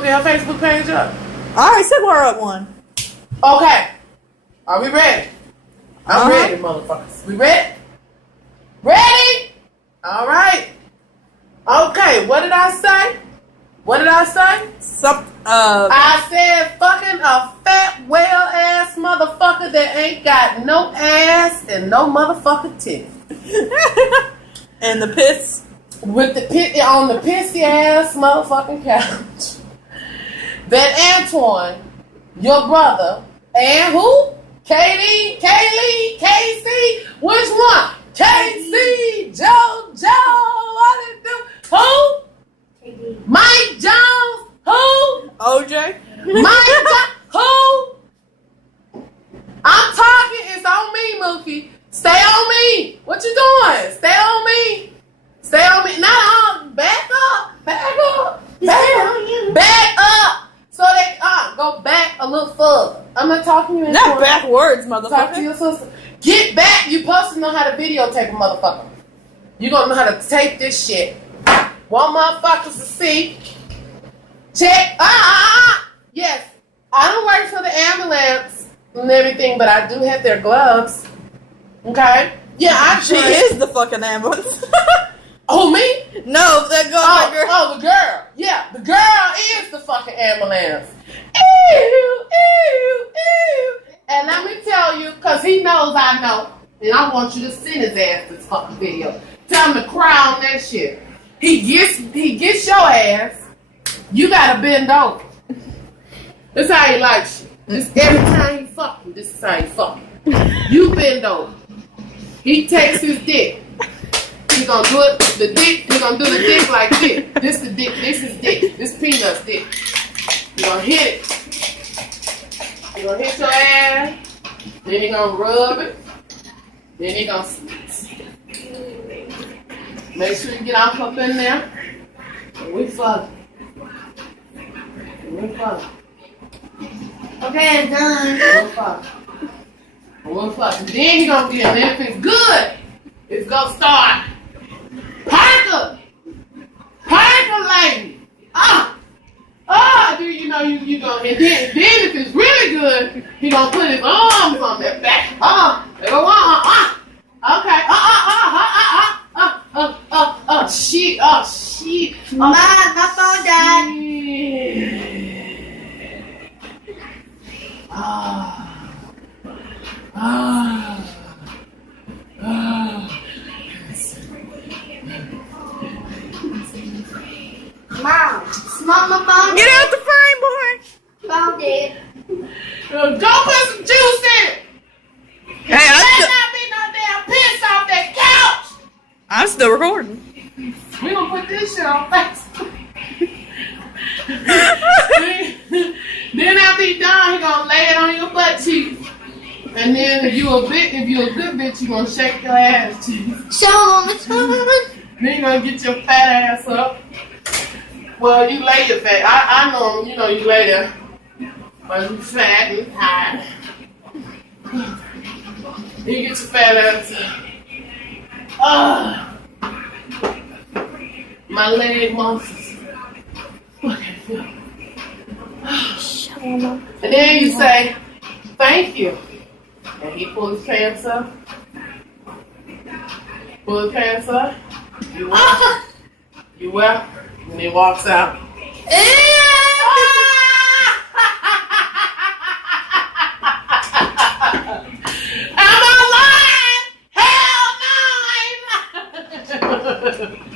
gonna get her Facebook page up? I already set her up one. Okay. Are we ready? I'm ready, motherfuckers. We ready? Ready? All right. Okay, what did I say? What did I say? I said fucking a fat, whale-ass motherfucker that ain't got no ass and no motherfucking titty. And the piss? With the pit on the pissy ass motherfucking couch. That Antoine, your brother, and who? Katie, Kaylee, Casey, which one? Casey, JoJo, what it do? Who? Mike Jones, who? OJ? Mike Jones, who? I'm talking, it's on me, Mookie. Stay on me. What you doing? Stay on me. Stay on me. Not on. Back up. Back up. Back up. So they go back a little further. I'm not talking to you. Not backwards, motherfucker. Talk to your sister. Get back. You supposed to know how to videotape a motherfucker. You gonna know how to tape this shit. Want motherfuckers to see. Check. Yes. I don't work for the ambulance and everything, but I do have their gloves. Okay? Yeah, She is the fucking ambulance. Oh, me? No, that girl. Oh, the girl. Yeah, the girl is the fucking ambulance. Ew, ew, ew. And let me tell you, because he knows I know, and I want you to send his ass this fucking video. Tell him to cry on that shit. He gets your ass. You gotta bend over. This is how he likes you. This every time he fuck you, this is how he fuck you. You bend over. He takes his dick. He gonna do it, the dick, he gonna do the dick like this. This the dick, this is dick. This Peanut's dick. You gonna hit it. You gonna hit your ass. Then he gonna rub it. Then he gonna make sure you get off up in there. And we fuck. We fuck. Okay, I'm done. We fuck. We fuck. And then he gonna get, and if it's good, it's gonna start. Parker, lady. Do you know you gonna? And then if it's really good, he gonna put his arms on that back. They go okay. Shit. My phone died. Mom, my phone. Get out the frame, boy. Phone dead. Go put some juice in it. Hey, Better not be no damn piss off that couch. I'm still recording. We gonna put this shit on Facebook. Then after he done, he gonna lay it on your butt cheeks. And then if you a good bitch, you gonna shake your ass cheeks. Show them. Then you gonna get your fat ass up. Well, you lay your fat. I know, you know you lay there. But you fat and tired. You get your fat ass up. My leg muscles. And then you say, thank you. And he pulls his pants up. Pull his pants up. You well? And he walks out. Am I lying? Hell no!